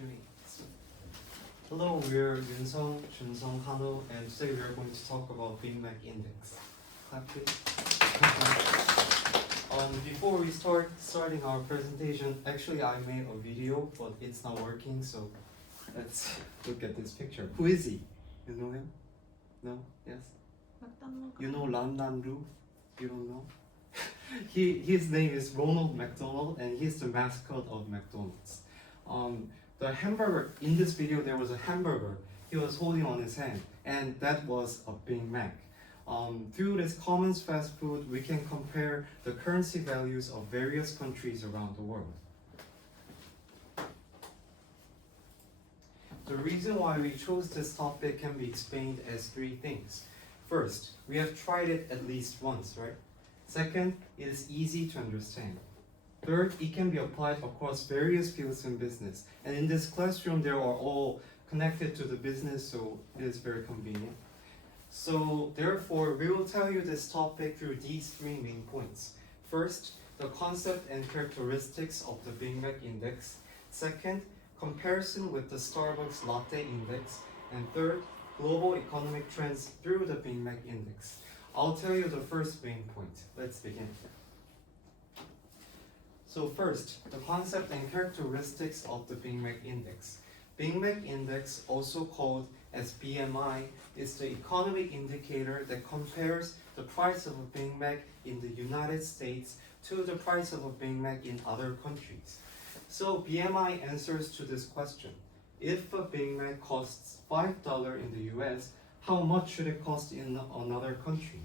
Actually, hello, we're Yunsong, Chunsong, Hano, and today we are going to talk about Big Mac Index. Clap please. Before we starting our presentation, actually I made a video, but it's not working, so let's look at this picture. Who is he? You know him? No? Yes? You know Lan Lan Lu? You don't know? His name is Ronald McDonald, and he's the mascot of McDonald's. The hamburger, in this video there was a hamburger he was holding on his hand, and that was a Big Mac. Through this common fast food, we can compare the currency values of various countries around the world. The reason why we chose this topic can be explained as three things. First, we have tried it at least once, right? Second, it is easy to understand. Third, it can be applied across various fields in business. And in this classroom, they are all connected to the business, so it is very convenient. So therefore, we will tell you this topic through these three main points. First, the concept and characteristics of the Big Mac Index. Second, comparison with the Starbucks Latte Index. And third, global economic trends through the Big Mac Index. I'll tell you the first main point. Let's begin. So first, the concept and characteristics of the Big Mac Index. Big Mac Index, also called as BMI, is the economic indicator that compares the price of a Big Mac in the United States to the price of a Big Mac in other countries. So BMI answers to this question. If a Big Mac costs $5 in the US, how much should it cost in another country?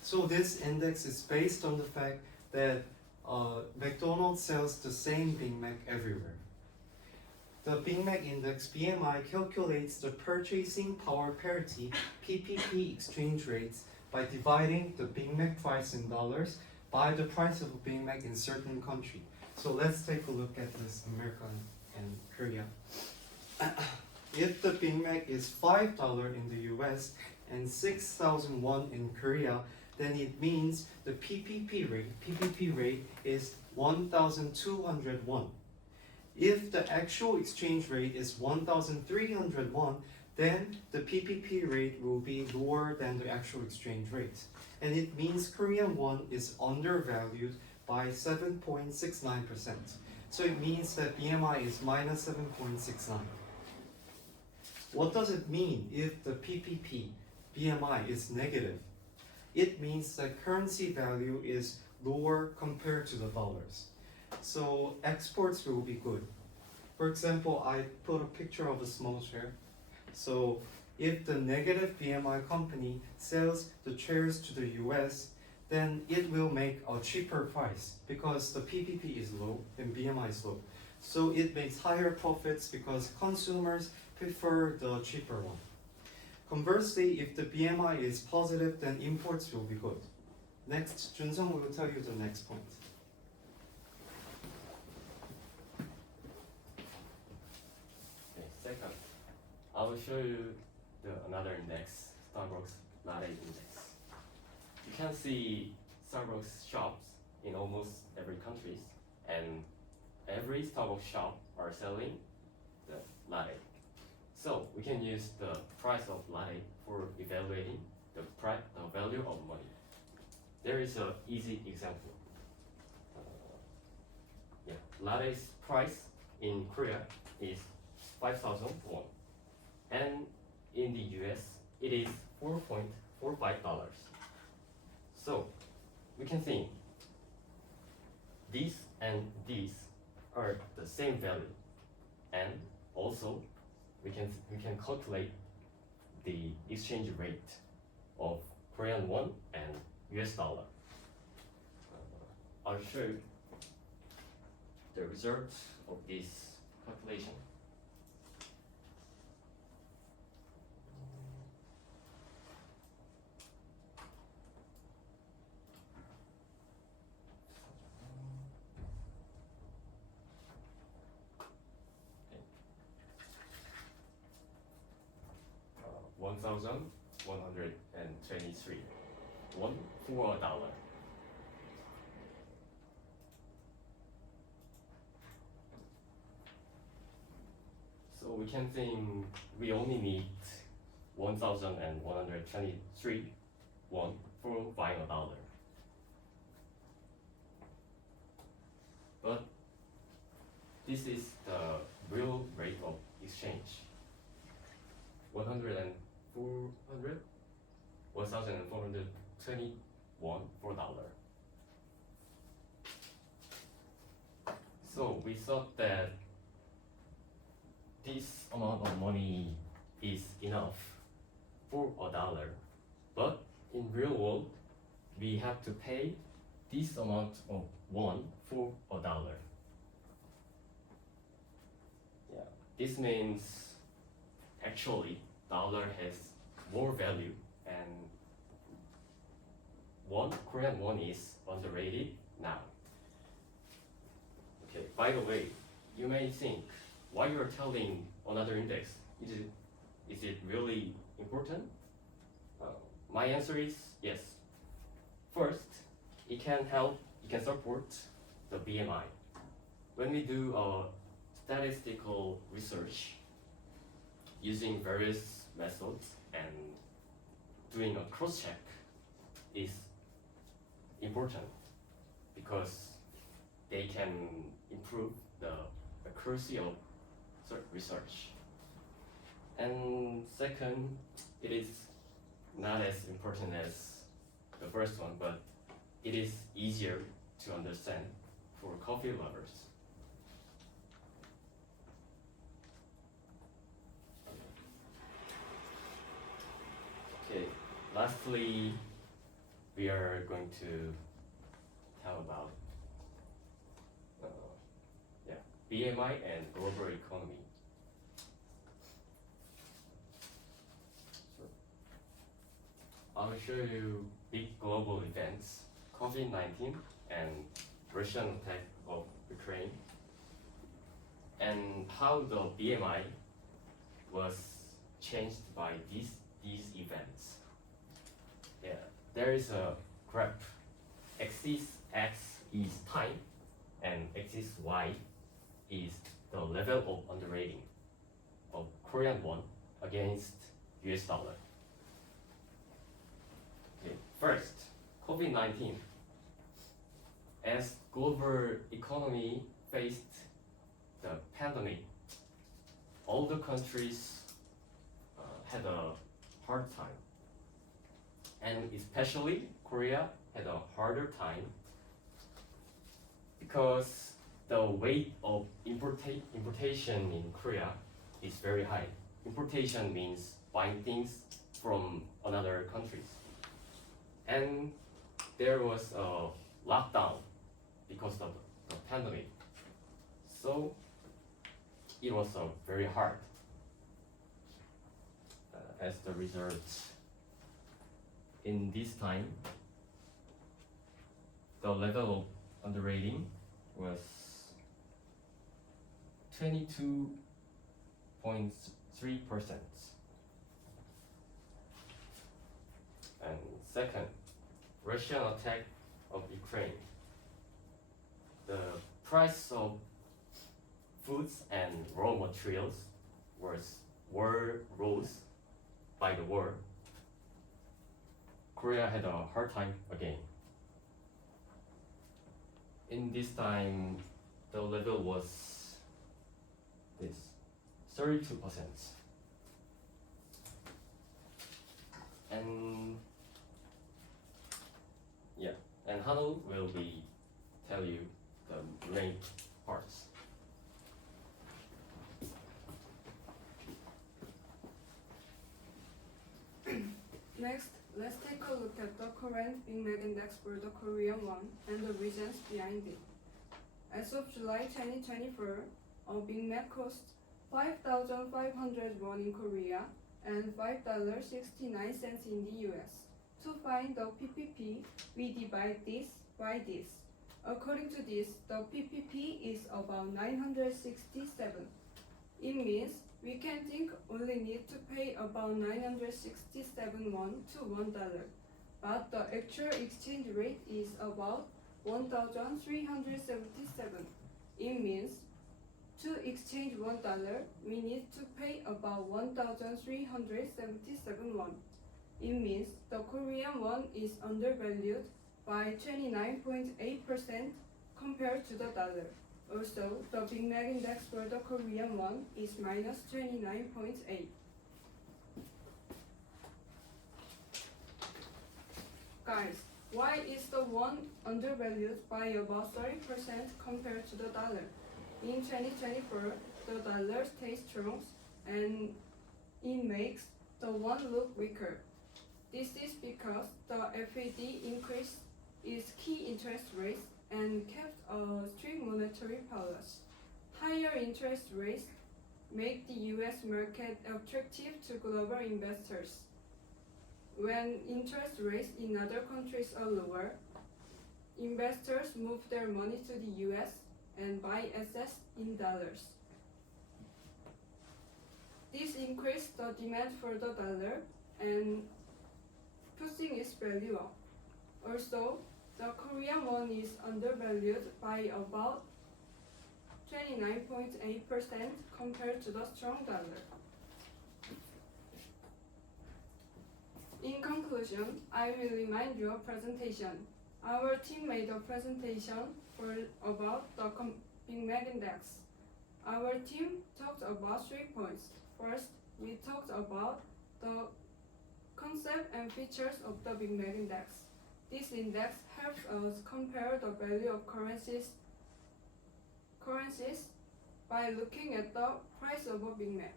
So this index is based on the fact that McDonald's sells the same Big Mac everywhere. The Big Mac Index, BMI, calculates the purchasing power parity, PPP exchange rates, by dividing the Big Mac price in dollars by the price of a Big Mac in certain country. So let's take a look at this America and Korea. If the Big Mac is $5 in the US and 6,000 won in Korea, then it means the PPP rate is 1,200 won. If the actual exchange rate is 1,300 won, then the PPP rate will be lower than the actual exchange rate. And it means Korean won is undervalued by 7.69%. So it means that BMI is minus 7.69. What does it mean if the PPP BMI is negative? It means that currency value is lower compared to the dollars. So exports will be good. For example, I put a picture of a small chair. So if the negative BMI company sells the chairs to the US, then it will make a cheaper price because the PPP is low and BMI is low. So it makes higher profits because consumers prefer the cheaper one. Conversely, if the BMI is positive, then imports will be good. Next, Junsong will tell you the next point. Okay, second, I will show you another index, Starbucks Latte Index. You can see Starbucks shops in almost every country, and every Starbucks shop are selling the latte. So we can use the price of latte for evaluating the value of money. There is an easy example. Latte's price in Korea is 5,000 won, and in the US it is $4.45. So we can think these and these are the same value, and also we can calculate the exchange rate of Korean won and US dollar. I'll show you the result of this calculation. $1,123 won for a dollar. we can think we only need 1,123 won for buying a dollar. But this is the real rate of exchange. 1,421 for dollar. So we thought that this amount of money is enough for a dollar, but in real world, we have to pay this amount of won for a dollar. Yeah, this means actually dollar has more value and Korean won is underrated now. Okay, by the way, you may think why you are telling another index, is it really important? My answer is yes. First, it can support the BMI. When we do statistical research using various methods and doing a cross-check is important because they can improve the accuracy of research. And second, it is not as important as the first one, but it is easier to understand for coffee lovers. Okay, lastly, we are going to tell about BMI and global economy. I'll show you big global events, COVID-19 and Russian attack of Ukraine, and how the BMI was changed by these events. Yeah, there is a graph. Axis X is time, and axis Y is the level of underrating of Korean won against US dollar. Okay, first, COVID-19. As global economy faced the pandemic, all the countries had a hard time, and especially Korea had a harder time because the weight of importation in Korea is very high. Importation means buying things from another countries. And there was a lockdown because of the pandemic. So it was very hard. As the result, in this time, the level of underrating was 22.3%. And second, Russian attack of Ukraine. The price of foods and raw materials rose by the war. Korea had a hard time again. In this time, the level was this 32%. And and Hanu will tell you the main parts. Next, let's take a look at the current Big Mac Index for the Korean won and the reasons behind it. As of July 2024, a Big Mac costs 5,500 won in Korea and $5.69 in the US. To find the PPP, we divide this by this. According to this, the PPP is about 967. It means we can think only need to pay about 967 won to $1, but the actual exchange rate is about 1,377. It means To exchange $1, we need to pay about 1,377 won. It means the Korean won is undervalued by 29.8% compared to the dollar. Also, the Big Mac index for the Korean won is minus 29.8. Guys, why is the won undervalued by about 30% compared to the dollar? In 2024, the dollar stays strong and it makes the won look weaker. This is because the FED increased its key interest rates and kept a strict monetary policy. Higher interest rates make the US market attractive to global investors. When interest rates in other countries are lower, investors move their money to the US and buy assets in dollars. This increased the demand for the dollar and pushing its value up. Also, the Korean won is undervalued by about 29.8% compared to the strong dollar. In conclusion, I will remind you a presentation. Our team made a presentation about the Big Mac index. Our team talked about 3 points. First, we talked about the concept and features of the Big Mac index. This index helps us compare the value of currencies by looking at the price of a Big Mac.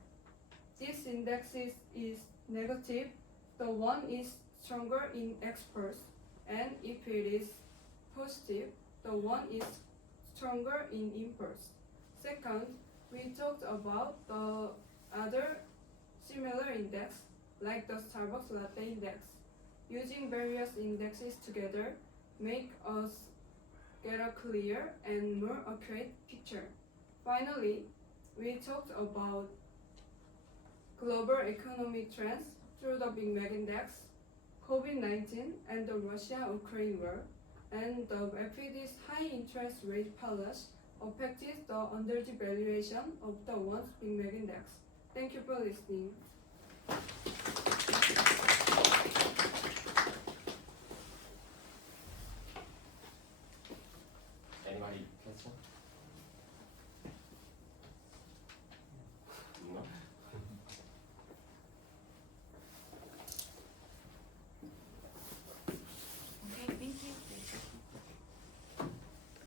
This index is negative. The won is stronger in exports, and if it is positive, the won is stronger in imports. Second, we talked about the other similar index, like the Starbucks latte index. Using various indexes together make us get a clear and more accurate picture. Finally, we talked about global economic trends through the Big Mac index, COVID-19 and the Russia-Ukraine war, and the FED's high interest rate policy affected the undervaluation of the won's Big Mac index. Thank you for listening. Anybody question?